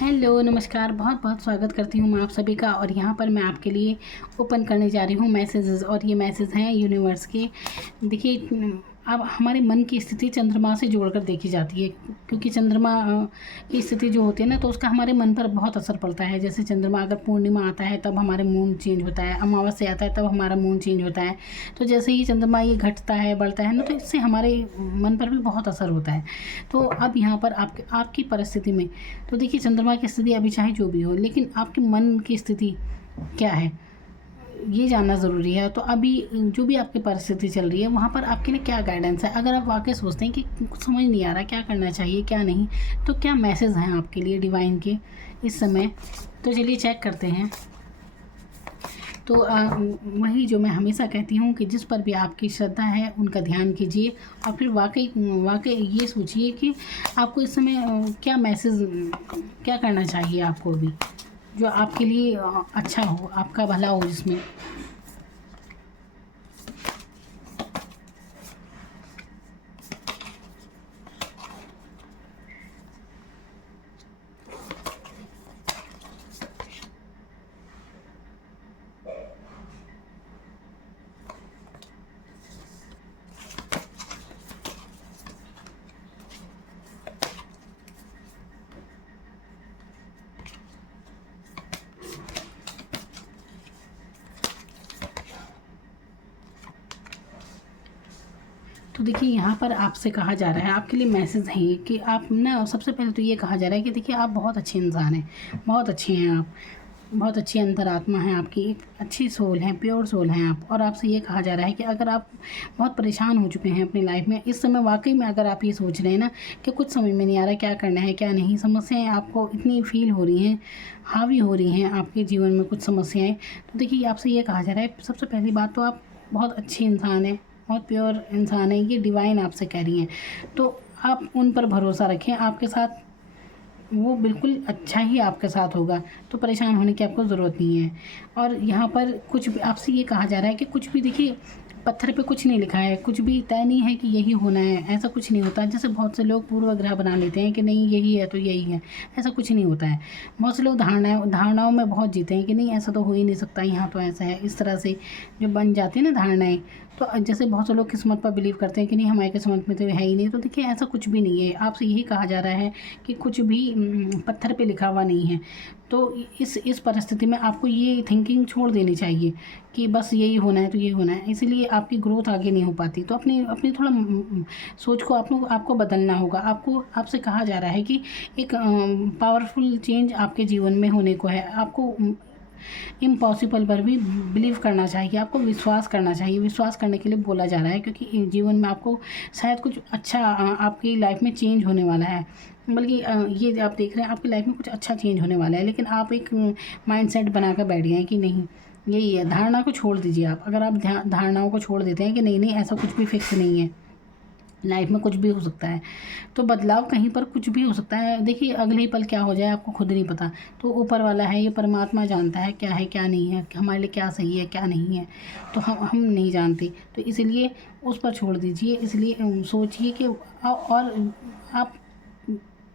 Hello, नमस्कार। बहुत बहुत स्वागत करती हूँ मैं आप सभी का। और यहाँ पर मैं आपके लिए ओपन करने जा रही हूँ मैसेजेस, और ये मैसेज हैं यूनिवर्स के। देखिए, अब हमारे मन की स्थिति चंद्रमा से जोड़कर देखी जाती है, क्योंकि चंद्रमा की स्थिति जो होती है ना, तो उसका हमारे मन पर बहुत असर पड़ता है। जैसे चंद्रमा अगर पूर्णिमा आता है तब हमारे मूड चेंज होता है, अमावस्या आता है तब हमारा मूड चेंज होता है। तो जैसे ही चंद्रमा ये घटता है, बढ़ता है ना, तो इससे हमारे मन पर भी बहुत असर होता है। तो अब यहाँ पर आपकी परिस्थिति में, तो देखिए, चंद्रमा की स्थिति अभी चाहे जो भी हो, लेकिन आपके मन की स्थिति क्या है ये जानना ज़रूरी है। तो अभी जो भी आपकी परिस्थिति चल रही है, वहाँ पर आपके लिए क्या गाइडेंस है। अगर आप वाकई सोचते हैं कि कुछ समझ नहीं आ रहा क्या करना चाहिए क्या नहीं, तो क्या मैसेज हैं आपके लिए डिवाइन के इस समय। तो चलिए चेक करते हैं। तो वही जो मैं हमेशा कहती हूँ कि जिस पर भी आपकी श्रद्धा है उनका ध्यान कीजिए, और फिर वाकई वाकई ये सोचिए कि आपको इस समय क्या मैसेज, क्या करना चाहिए आपको अभी, जो आपके लिए अच्छा हो, आपका भला हो जिसमें। तो देखिए, यहाँ पर आपसे कहा जा रहा है, आपके लिए मैसेज है ये कि आप ना, सबसे पहले तो ये कहा जा रहा है कि देखिए, आप बहुत अच्छे इंसान हैं, बहुत अच्छे हैं आप, बहुत अच्छी अंतरात्मा है आपकी, एक अच्छी सोल है, प्योर सोल हैं आप। और आपसे ये कहा जा रहा है कि अगर आप बहुत परेशान हो चुके हैं अपनी लाइफ में इस समय, वाकई में अगर आप ये सोच रहे हैं ना कि कुछ समझ में नहीं आ रहा क्या करना है क्या नहीं, समस्याएं आपको इतनी फील हो रही हैं, हावी हो रही हैं आपके जीवन में कुछ समस्याएं, तो देखिए, आपसे ये कहा जा रहा है, सबसे पहली बात तो आप बहुत अच्छे इंसान हैं, बहुत प्योर इंसान है, ये डिवाइन आपसे कह रही हैं। तो आप उन पर भरोसा रखें, आपके साथ वो बिल्कुल अच्छा ही आपके साथ होगा, तो परेशान होने की आपको ज़रूरत नहीं है। और यहाँ पर कुछ भी आपसे ये कहा जा रहा है कि कुछ भी, देखिए, पत्थर पे कुछ नहीं लिखा है, कुछ भी तय नहीं है कि यही होना है, ऐसा कुछ नहीं होता। जैसे बहुत से लोग पूर्वाग्रह बना लेते हैं कि नहीं यही है तो यही है, ऐसा कुछ नहीं होता है। बहुत से लोग धारणाओं में बहुत जीते हैं कि नहीं ऐसा तो हो ही नहीं सकता, यहाँ तो ऐसा है, इस तरह से जो बन जाती है ना धारणाएं। तो जैसे बहुत से लोग किस्मत पर बिलीव करते हैं कि नहीं हमारी किस्मत में तो है ही नहीं, तो देखिए, ऐसा कुछ भी नहीं है। आपसे यही कहा जा रहा है कि कुछ भी पत्थर पे लिखा हुआ नहीं है। तो इस परिस्थिति में आपको ये थिंकिंग छोड़ देनी चाहिए कि बस यही होना है तो ये होना है, इसीलिए आपकी ग्रोथ आगे नहीं हो पाती। तो अपनी अपनी थोड़ा सोच को आपको बदलना होगा। आपसे कहा जा रहा है कि एक पावरफुल चेंज आपके जीवन में होने को है। आपको इम्पॉसिबल पर भी बिलीव करना चाहिए, आपको विश्वास करना चाहिए। विश्वास करने के लिए बोला जा रहा है, क्योंकि जीवन में आपको शायद कुछ अच्छा आपकी लाइफ में चेंज होने वाला है। बल्कि ये आप देख रहे हैं आपकी लाइफ में कुछ अच्छा चेंज होने वाला है, लेकिन आप एक माइंडसेट बनाकर बैठ गए हैं कि नहीं यही है। धारणा को छोड़ दीजिए आप। अगर आप धारणाओं को छोड़ देते हैं कि नहीं नहीं ऐसा कुछ भी फिक्स नहीं है, लाइफ में कुछ भी हो सकता है, तो बदलाव कहीं पर कुछ भी हो सकता है। देखिए, अगले ही पल क्या हो जाए आपको खुद नहीं पता। तो ऊपर वाला है, ये परमात्मा जानता है क्या नहीं है, हमारे लिए क्या सही है क्या नहीं है, तो हम नहीं जानते। तो इसलिए उस पर छोड़ दीजिए। इसलिए सोचिए कि और आप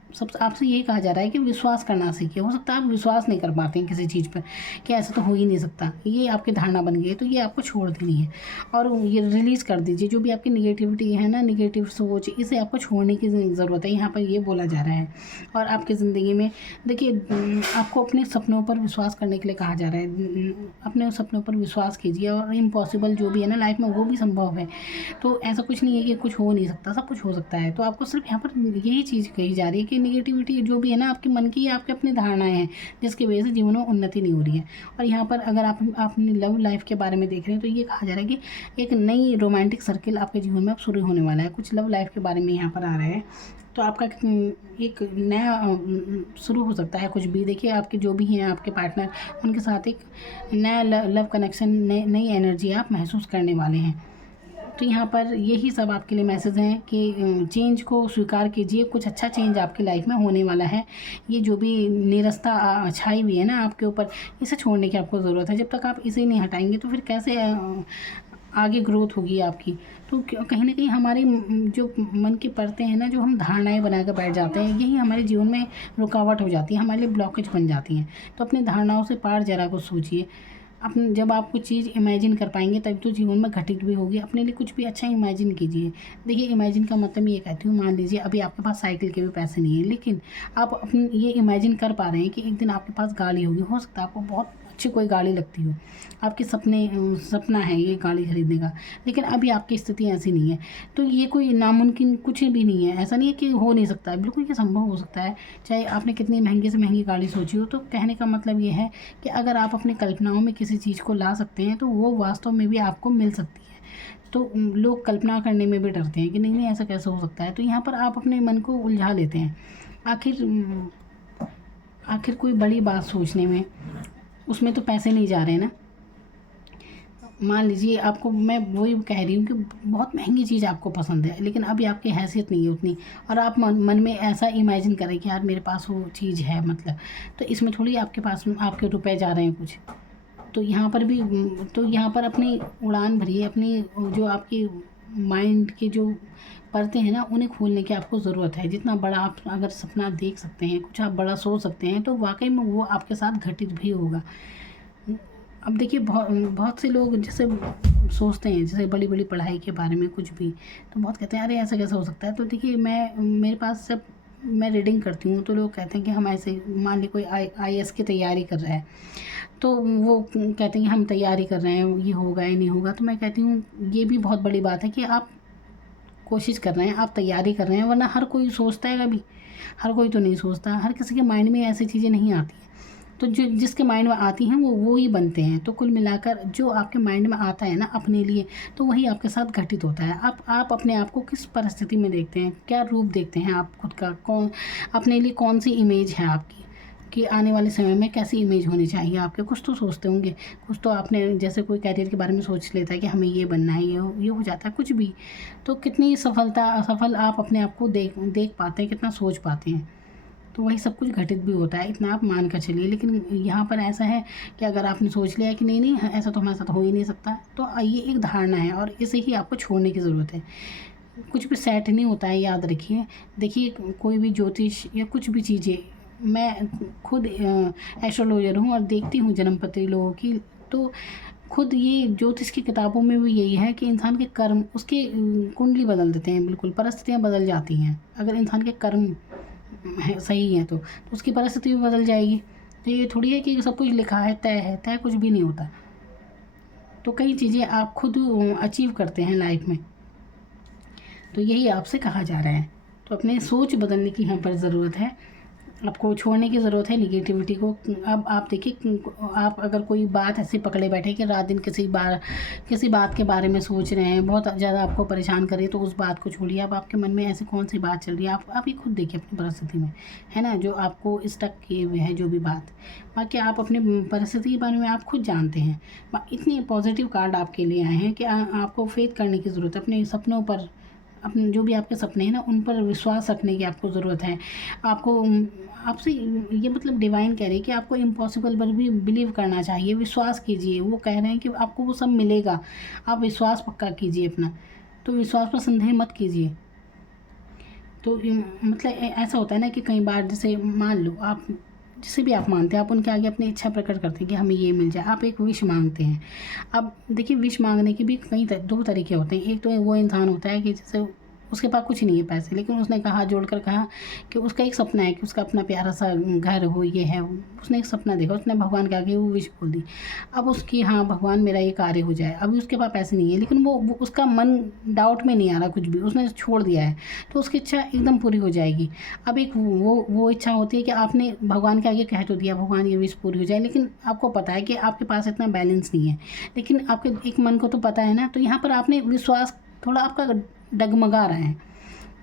सबसे आपसे यही कहा जा रहा है कि विश्वास करना सीखिए। हो सकता है आप विश्वास नहीं कर पाते हैं किसी चीज़ पर कि ऐसा तो हो ही नहीं सकता, ये आपकी धारणा बन गई है, तो ये आपको छोड़ देनी है और ये रिलीज़ कर दीजिए। जो भी आपकी निगेटिविटी है ना, निगेटिव सोच, इसे आपको छोड़ने की ज़रूरत है, यहाँ पर ये बोला जा रहा है। और आपकी ज़िंदगी में देखिए, आपको अपने सपनों पर विश्वास करने के लिए कहा जा रहा है। अपने सपनों पर विश्वास कीजिए, और इम्पॉसिबल जो भी है ना लाइफ में, वो भी संभव है। तो ऐसा कुछ नहीं है कि कुछ हो नहीं सकता, सब कुछ हो सकता है। तो आपको सिर्फ यहाँ पर यही चीज़ कही जा रही है कि निगेटिविटी जो भी है ना आपके मन की, आपके अपनी धारणाएं हैं, जिसकी वजह से जीवन में उन्नति नहीं हो रही है। और यहाँ पर अगर आप अपनी लव लाइफ के बारे में देख रहे हैं, तो ये कहा जा रहा है कि एक नई रोमांटिक सर्किल आपके जीवन में अब शुरू होने वाला है। कुछ लव लाइफ के बारे में यहाँ पर आ रहा है, तो आपका एक नया शुरू हो सकता है कुछ भी। देखिए, आपके जो भी हैं आपके पार्टनर, उनके साथ एक नया लव कनेक्शन, नई एनर्जी आप महसूस करने वाले हैं। तो यहाँ पर यही सब आपके लिए मैसेज हैं कि चेंज को स्वीकार कीजिए, कुछ अच्छा चेंज आपकी लाइफ में होने वाला है। ये जो भी निरस्ता छाई हुई है ना आपके ऊपर, इसे छोड़ने की आपको ज़रूरत है। जब तक आप इसे नहीं हटाएंगे तो फिर कैसे आगे ग्रोथ होगी आपकी। तो कहीं ना कहीं हमारे जो मन की परतें हैं ना, जो हम धारणाएं बना कर बैठ जाते हैं, यही हमारे जीवन में रुकावट हो जाती है, हमारे लिए ब्लॉकेज बन जाती हैं। तो अपनी धारणाओं से पार जरा कुछ सोचिए। अपने जब आप कुछ चीज़ इमेजिन कर पाएंगे तब तो जीवन में घटित भी होगी। अपने लिए कुछ भी अच्छा इमेजिन कीजिए। देखिए, इमेजिन का मतलब ये कहती हूँ, मान लीजिए अभी आपके पास साइकिल के भी पैसे नहीं है, लेकिन आप अपनी ये इमेजिन कर पा रहे हैं कि एक दिन आपके पास गाड़ी होगी। हो सकता है आपको बहुत अच्छी कोई गाड़ी लगती हो, आपके सपना है ये गाड़ी खरीदने का, लेकिन अभी आपकी स्थिति ऐसी नहीं है। तो ये कोई नामुमकिन कुछ भी नहीं है, ऐसा नहीं है कि हो नहीं सकता है, बिल्कुल ये संभव हो सकता है। चाहे आपने कितनी महंगी से महंगी गाड़ी सोची हो। तो कहने का मतलब ये है कि अगर आप अपनी कल्पनाओं में किसी चीज़ को ला सकते हैं तो वो वास्तव में भी आपको मिल सकती है। तो लोग कल्पना करने में भी डरते हैं कि नहीं नहीं, ऐसा कैसे हो सकता है। तो यहाँ पर आप अपने मन को उलझा लेते हैं। आखिर कोई बड़ी बात सोचने में, उसमें तो पैसे नहीं जा रहे ना। मान लीजिए आपको, मैं वही कह रही हूँ कि बहुत महंगी चीज़ आपको पसंद है, लेकिन अभी आपकी हैसियत नहीं है उतनी, और आप मन में ऐसा इमेजिन करें कि यार मेरे पास वो चीज़ है, मतलब तो इसमें थोड़ी आपके पास आपके रुपए जा रहे हैं कुछ। तो यहाँ पर भी, तो यहाँ पर अपनी उड़ान भरिए। अपनी जो आपकी माइंड की जो परतें हैं ना, उन्हें खोलने की आपको ज़रूरत है। जितना बड़ा आप अगर सपना देख सकते हैं, कुछ आप बड़ा सोच सकते हैं, तो वाकई में वो आपके साथ घटित भी होगा। अब देखिए, बहुत से लोग जैसे सोचते हैं, जैसे बड़ी बड़ी पढ़ाई के बारे में कुछ भी, तो बहुत कहते हैं अरे ऐसा कैसा हो सकता है। तो देखिए, मेरे पास जब मैं रीडिंग करती हूँ तो लोग कहते हैं कि हम ऐसे, मान ली कोई IAS की तैयारी कर रहा है, तो वो कहते हैं कि हम तैयारी कर रहे हैं, ये होगा या नहीं होगा। तो मैं कहती हूँ ये भी बहुत बड़ी बात है कि आप कोशिश कर रहे हैं, आप तैयारी कर रहे हैं, वरना हर कोई सोचता है कभी, हर कोई तो नहीं सोचता, हर किसी के माइंड में ऐसी चीज़ें नहीं आती हैं। तो जो जिसके माइंड में आती हैं वो ही बनते हैं। तो कुल मिलाकर जो आपके माइंड में आता है ना अपने लिए, तो वही आपके साथ घटित होता है। आप अपने आप को किस परिस्थिति में देखते हैं, क्या रूप देखते हैं आप खुद का, कौन अपने लिए कौन सी इमेज है आपकी, कि आने वाले समय में कैसी इमेज होनी चाहिए आपके। कुछ तो सोचते होंगे, कुछ तो आपने, जैसे कोई कैरियर के बारे में सोच लेता है कि हमें ये बनना है, ये हो जाता है कुछ भी। तो कितनी सफल आप अपने आप को देख पाते हैं, कितना सोच पाते हैं। तो वही सब कुछ घटित भी होता है, इतना आप मान कर चलिए। लेकिन यहाँ पर ऐसा है कि अगर आपने सोच लिया कि नहीं नहीं, ऐसा तो हमारे साथ हो ही नहीं सकता, तो ये एक धारणा है और इसे ही आपको छोड़ने की ज़रूरत है। कुछ भी सेट नहीं होता है, याद रखिए। देखिए, कोई भी ज्योतिष या कुछ भी चीज़ें, मैं खुद एस्ट्रोलॉजर हूँ और देखती हूँ जन्मपत्री लोगों की। तो खुद ये ज्योतिष की किताबों में भी यही है कि इंसान के कर्म उसके कुंडली बदल देते हैं, बिल्कुल परिस्थितियाँ बदल जाती हैं। अगर इंसान के कर्म सही है तो उसकी परिस्थिति भी बदल जाएगी। तो ये थोड़ी है कि सब कुछ लिखा है, तय कुछ भी नहीं होता। तो कई चीज़ें आप खुद अचीव करते हैं लाइफ में। तो यही आपसे कहा जा रहा है। तो अपने सोच बदलने की यहाँ पर ज़रूरत है, आपको छोड़ने की ज़रूरत है निगेटिविटी को। अब आप देखिए, आप अगर कोई बात ऐसे पकड़े बैठे कि रात दिन किसी बात के बारे में सोच रहे हैं, बहुत ज़्यादा आपको परेशान करे, तो उस बात को छोड़िए। अब आपके मन में ऐसी कौन सी बात चल रही है, आप ये खुद देखिए अपनी परिस्थिति में, है ना, जो आपको स्टक किए हुए है जो भी बात। बाकी आप अपनी परिस्थिति के बारे में आप खुद जानते हैं। इतने पॉजिटिव कार्ड आपके लिए आए हैं कि आपको फेथ करने की ज़रूरत है। अपने सपनों पर, अपने जो भी आपके सपने हैं ना, उन पर विश्वास रखने की आपको ज़रूरत है। आपको आपसे ये मतलब डिवाइन कह रही है कि आपको इम्पॉसिबल पर भी बिलीव करना चाहिए, विश्वास कीजिए। वो कह रहे हैं कि आपको वो सब मिलेगा, आप विश्वास पक्का कीजिए अपना। तो विश्वास पर संदेह मत कीजिए। तो मतलब ऐसा होता है ना कि कई बार, जैसे मान लो आप जिसे भी आप मानते हैं, आप उनके आगे अपनी इच्छा प्रकट करते हैं कि हमें ये मिल जाए। आप एक विश मांगते हैं। अब देखिए, विश मांगने के भी दो तरीके होते हैं। एक तो वो इंसान होता है कि जैसे उसके पास कुछ नहीं है पैसे, लेकिन उसने हाथ जोड़कर कहा कि उसका एक सपना है कि उसका अपना प्यारा सा घर हो, ये है, उसने एक सपना देखा, उसने भगवान के आगे वो विश बोल दी। अब उसकी, हाँ भगवान मेरा ये कार्य हो जाए। अभी उसके पास पैसे नहीं है, लेकिन वो उसका मन डाउट में नहीं आ रहा कुछ भी, उसने छोड़ दिया है, तो उसकी इच्छा एकदम पूरी हो जाएगी। अब एक वो इच्छा होती है कि आपने भगवान के आगे कह तो दिया भगवान ये विश पूरी हो जाए, लेकिन आपको पता है कि आपके पास इतना बैलेंस नहीं है, लेकिन आपके एक मन को तो पता है ना। तो यहाँ पर आपने विश्वास थोड़ा आपका डगमगा रहा है,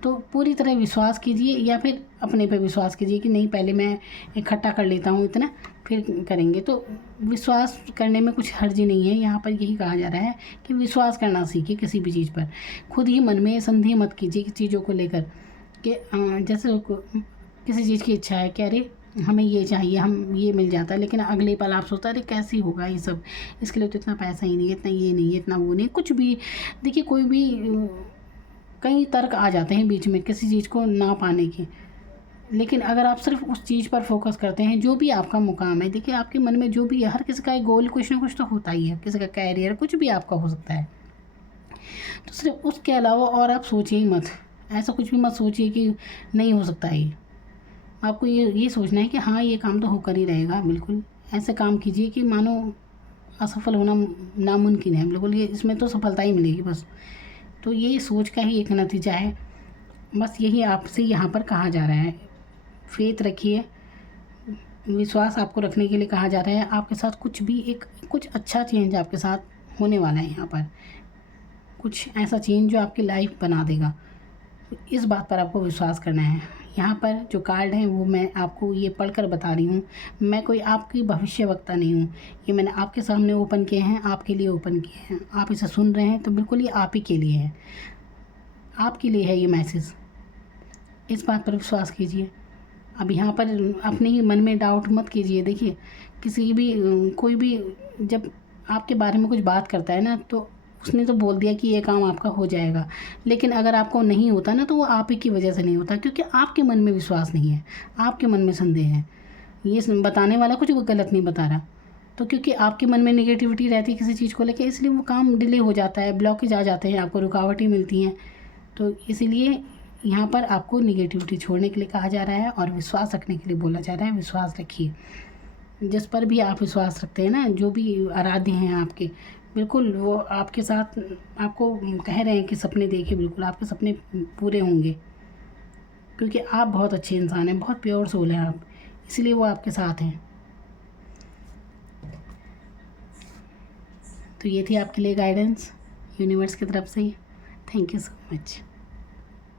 तो पूरी तरह विश्वास कीजिए, या फिर अपने पे विश्वास कीजिए कि नहीं पहले मैं इकट्ठा कर लेता हूँ इतना, फिर करेंगे। तो विश्वास करने में कुछ हर्ज नहीं है। यहाँ पर यही कहा जा रहा है कि विश्वास करना सीखिए किसी भी चीज़ पर। खुद ही मन में संदेह मत कीजिए चीज़ों को लेकर, कि जैसे किसी चीज़ की इच्छा है कि अरे हमें ये चाहिए, हम ये मिल जाता है, लेकिन अगले पल आप सोचते हैं अरे कैसे होगा ये सब, इसके लिए तो इतना पैसा ही नहीं है, इतना ये नहीं है, इतना वो नहीं, कुछ भी। देखिए कोई भी कई तर्क आ जाते हैं बीच में किसी चीज़ को ना पाने के, लेकिन अगर आप सिर्फ उस चीज़ पर फोकस करते हैं, जो भी आपका मुकाम है, देखिए आपके मन में जो भी है, हर किसी का एक गोल कुछ ना कुछ तो होता ही है, किसी का कैरियर कुछ भी आपका हो सकता है, तो सिर्फ उसके अलावा और आप सोचिए ही मत, ऐसा कुछ भी मत सोचिए कि नहीं हो सकता ये। आपको ये सोचना है कि हाँ ये काम तो होकर ही रहेगा, बिल्कुल ऐसे काम कीजिए कि मानो असफल होना नामुमकिन है, बिल्कुल ये इसमें तो सफलता ही मिलेगी बस। तो ये सोच का ही एक नतीजा है, बस यही आपसे यहाँ पर कहा जा रहा है। फेथ रखिए, विश्वास आपको रखने के लिए कहा जा रहा है। आपके साथ कुछ अच्छा चेंज आपके साथ होने वाला है, यहाँ पर कुछ ऐसा चेंज जो आपकी लाइफ बना देगा, इस बात पर आपको विश्वास करना है। यहाँ पर जो कार्ड हैं वो मैं आपको ये पढ़कर बता रही हूँ, मैं कोई आपकी भविष्यवक्ता नहीं हूँ, ये मैंने आपके सामने ओपन किए हैं, आपके लिए ओपन किए हैं। आप इसे सुन रहे हैं तो बिल्कुल ये आप ही के लिए है, आपके लिए है ये मैसेज, इस बात पर विश्वास कीजिए। अब यहाँ पर अपने ही मन में डाउट मत कीजिए। देखिए किसी भी कोई भी जब आपके बारे में कुछ बात करता है ना, तो उसने तो बोल दिया कि ये काम आपका हो जाएगा, लेकिन अगर आपको नहीं होता ना, तो वो आप ही की वजह से नहीं होता, क्योंकि आपके मन में विश्वास नहीं है, आपके मन में संदेह है। ये बताने वाला कुछ वो गलत नहीं बता रहा, तो क्योंकि आपके मन में नेगेटिविटी रहती है किसी चीज़ को लेकर, इसलिए वो काम डिले हो जाता है, ब्लॉकेज आ जाते हैं, आपको रुकावटें मिलती हैं। तो इसीलिए यहाँ पर आपको निगेटिविटी छोड़ने के लिए कहा जा रहा है और विश्वास रखने के लिए बोला जा रहा है। विश्वास रखिए, जिस पर भी आप विश्वास रखते हैं ना, जो भी आराध्य हैं आपके, बिल्कुल वो आपके साथ आपको कह रहे हैं कि सपने देखिए, बिल्कुल आपके सपने पूरे होंगे, क्योंकि आप बहुत अच्छे इंसान हैं, बहुत प्योर सोल हैं आप, इसलिए वो आपके साथ हैं। तो ये थी आपके लिए गाइडेंस यूनिवर्स की तरफ से। Thank you so much.